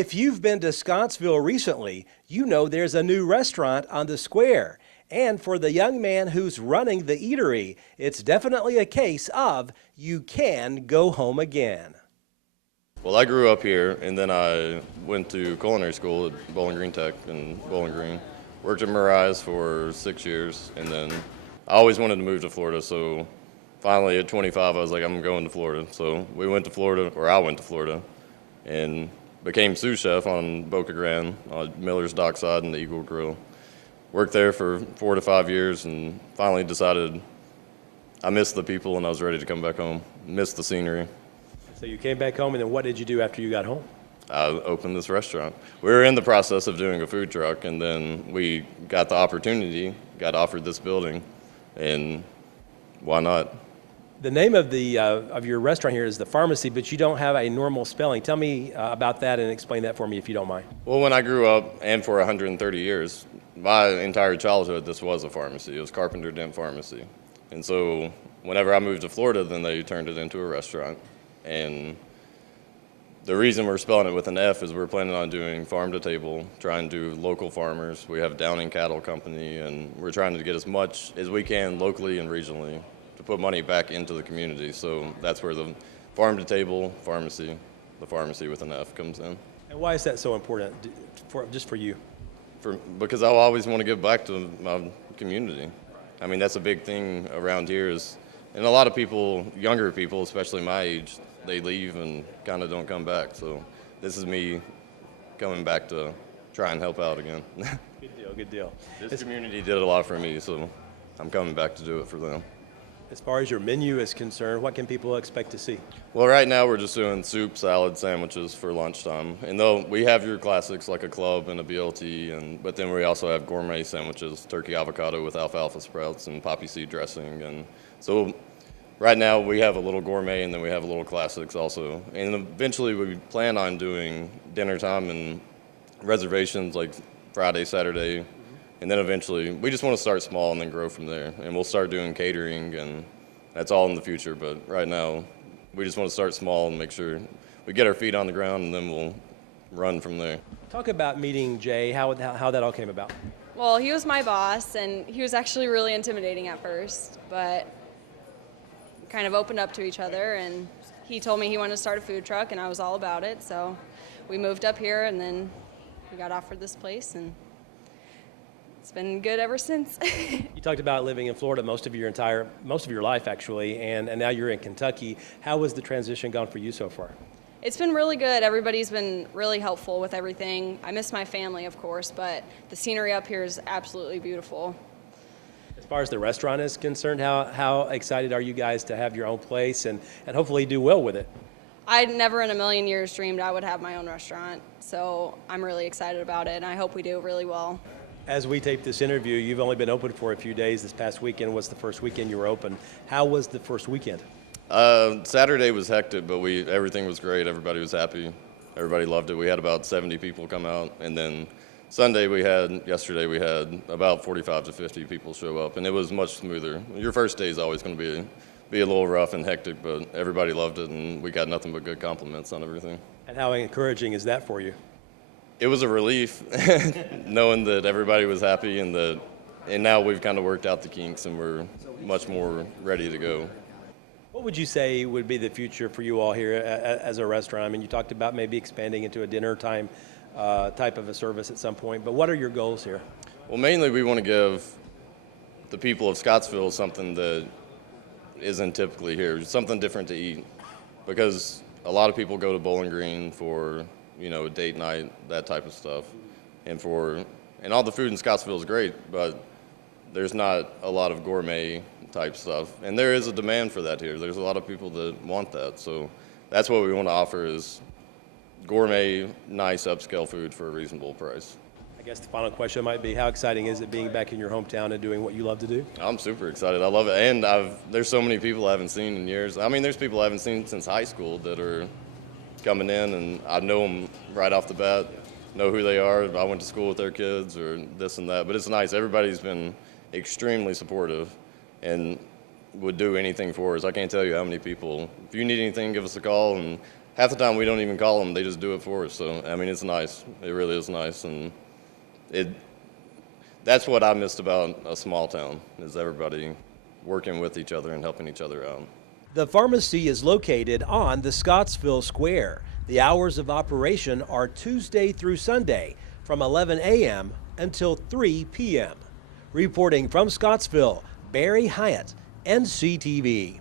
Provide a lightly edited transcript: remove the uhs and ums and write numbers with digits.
If you've been to Scottsville recently, you know there's a new restaurant on the square. And for the young man who's running the eatery, it's definitely a case of you can go home again. Well, I grew up here, and then I went to culinary school at Bowling Green Tech in Bowling Green. Worked at Mariah's for 6 years, and then I always wanted to move to Florida, so finally at 25, I was like, I'm going to Florida. So we went to Florida, or I went to Florida, and became sous chef on Boca Grande, on Miller's Dockside and the Eagle Grill. Worked there for 4 to 5 years, and finally decided I missed the people, and I was ready to come back home. Missed the scenery. So you came back home, and then what did you do after you got home? I opened this restaurant. We were in the process of doing a food truck, and then we got the opportunity, got offered this building, and why not? The name of your restaurant here is The Pharmacy, but you don't have a normal spelling. Tell me about that and explain that for me if you don't mind. Well, when I grew up, and for 130 years, my entire childhood, this was a pharmacy. It was Carpenter Dent Pharmacy. And so whenever I moved to Florida, then they turned it into a restaurant. And the reason we're spelling it with an F is we're planning on doing farm to table, trying to do local farmers. We have Downing Cattle Company, and we're trying to get as much as we can locally and regionally to put money back into the community. So that's where the farm to table pharmacy, the pharmacy with an F, comes in. And why is that so important, just for you? Because I always want to give back to my community. I mean, that's a big thing around here is, and a lot of people, younger people, especially my age, they leave and kind of don't come back. So this is me coming back to try and help out again. Good deal, good deal. This community did a lot for me, so I'm coming back to do it for them. As far as your menu is concerned, what can people expect to see? Well, right now we're just doing soup, salad, sandwiches for lunchtime. And though we have your classics like a club and a BLT, but then we also have gourmet sandwiches, turkey avocado with alfalfa sprouts and poppy seed dressing. And so right now we have a little gourmet, and then we have a little classics also. And eventually we plan on doing dinner time and reservations like Friday, Saturday. And then eventually, we just want to start small and then grow from there. And we'll start doing catering, and that's all in the future. But right now, we just want to start small and make sure we get our feet on the ground, and then we'll run from there. Talk about meeting Jay, how that all came about. Well, he was my boss, and he was actually really intimidating at first, but kind of opened up to each other, and he told me he wanted to start a food truck, and I was all about it. So we moved up here, and then we got offered this place, and it's been good ever since. You talked about living in Florida most of your life, actually, and now you're in Kentucky. How has the transition gone for you so far? It's been really good. Everybody's been really helpful with everything. I miss my family, of course, but the scenery up here is absolutely beautiful. As far as the restaurant is concerned, how excited are you guys to have your own place and hopefully do well with it? I never in a million years dreamed I would have my own restaurant, so I'm really excited about it, and I hope we do really well. As we tape this interview, you've only been open for a few days. This past weekend was the first weekend you were open. How was the first weekend? Saturday was hectic, but everything was great. Everybody was happy. Everybody loved it. We had about 70 people come out, and then yesterday we had about 45 to 50 people show up, and it was much smoother. Your first day is always going to be a little rough and hectic, but everybody loved it, and we got nothing but good compliments on everything. And how encouraging is that for you? It was a relief knowing that everybody was happy, and now we've kind of worked out the kinks, and we're much more ready to go. What would you say would be the future for you all here as a restaurant? I mean, you talked about maybe expanding into a dinner time type of a service at some point, but what are your goals here? Well, mainly we want to give the people of Scottsville something that isn't typically here, something different to eat, because a lot of people go to Bowling Green for date night, that type of stuff. And all the food in Scottsville is great, but there's not a lot of gourmet type stuff. And there is a demand for that here. There's a lot of people that want that. So that's what we want to offer is gourmet, nice upscale food for a reasonable price. I guess the final question might be, how exciting is it being back in your hometown and doing what you love to do? I'm super excited. I love it. And there's so many people I haven't seen in years. I mean, there's people I haven't seen since high school that are coming in, and I know them right off the bat, know who they are. I went to school with their kids or this and that, but it's nice. Everybody's been extremely supportive and would do anything for us. I can't tell you how many people. If you need anything, give us a call, and half the time we don't even call them; they just do it for us. So I mean, it's nice. It really is nice, and that's what I missed about a small town, is everybody working with each other and helping each other out. The pharmacy is located on the Scottsville Square. The hours of operation are Tuesday through Sunday from 11 a.m. until 3 p.m. Reporting from Scottsville, Barry Hyatt, NCTV.